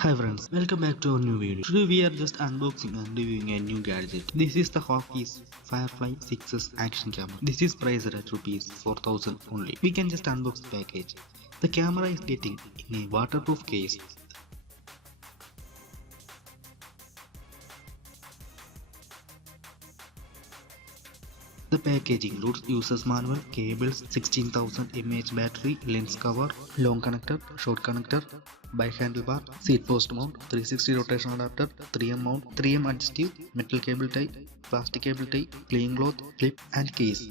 Hi friends, welcome back to our new video. Today we are just unboxing and reviewing a new gadget. This is the Hwakeye Firefly 6S action camera. This is priced at rupees 4000 only. We can just unbox the package. The camera is getting in a waterproof case. The package includes user's manual, cables, 16,000 mAh battery, lens cover, long connector, short connector, bike handlebar, seat post mount, 360 rotation adapter, 3M mount, 3M adjustive, metal cable tie, plastic cable tie, clean cloth, clip and case.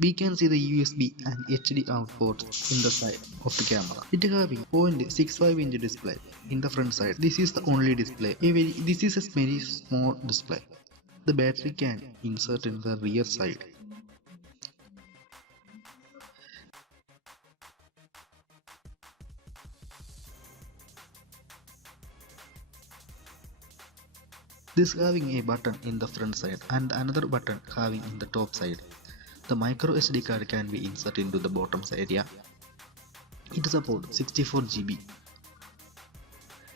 We can see the USB and HD out ports in the side of the camera. It having 0.65 inch display in the front side. This is the only display. This is a very small display. The battery can insert in the rear side. This having a button in the front side and another button having in the top side. The micro SD card can be inserted into the bottom area. It supports 64 GB.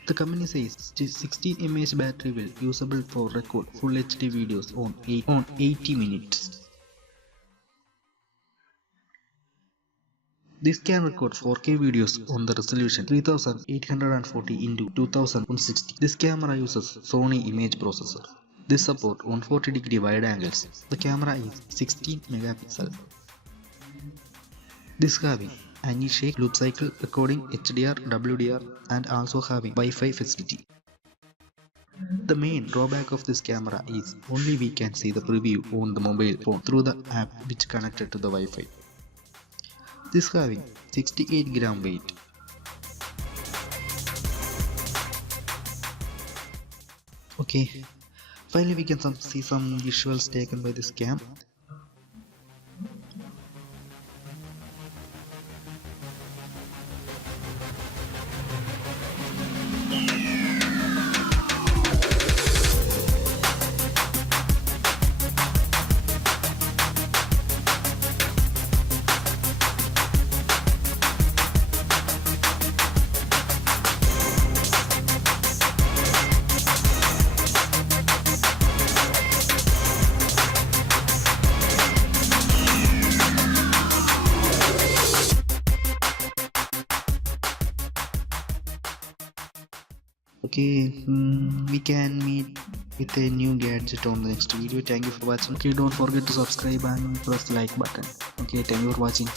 The company says 16 mAh battery will usable for record full HD videos on 80 minutes. This can record 4K videos on the resolution 3840 x 2060. This camera uses Sony image processor. This supports 140-degree wide angles. The camera is 16 megapixel. This having anti-shake, loop cycle, recording, HDR, WDR and also having Wi-Fi facility. The main drawback of this camera is only we can see the preview on the mobile phone through the app which connected to the Wi-Fi. This having 68 gram weight. Okay. Finally, we can see some visuals taken by this cam. Okay, we can meet with a new gadget on the next video. Thank you for watching. Okay, don't forget to subscribe and press the like button. Okay, thank you for watching.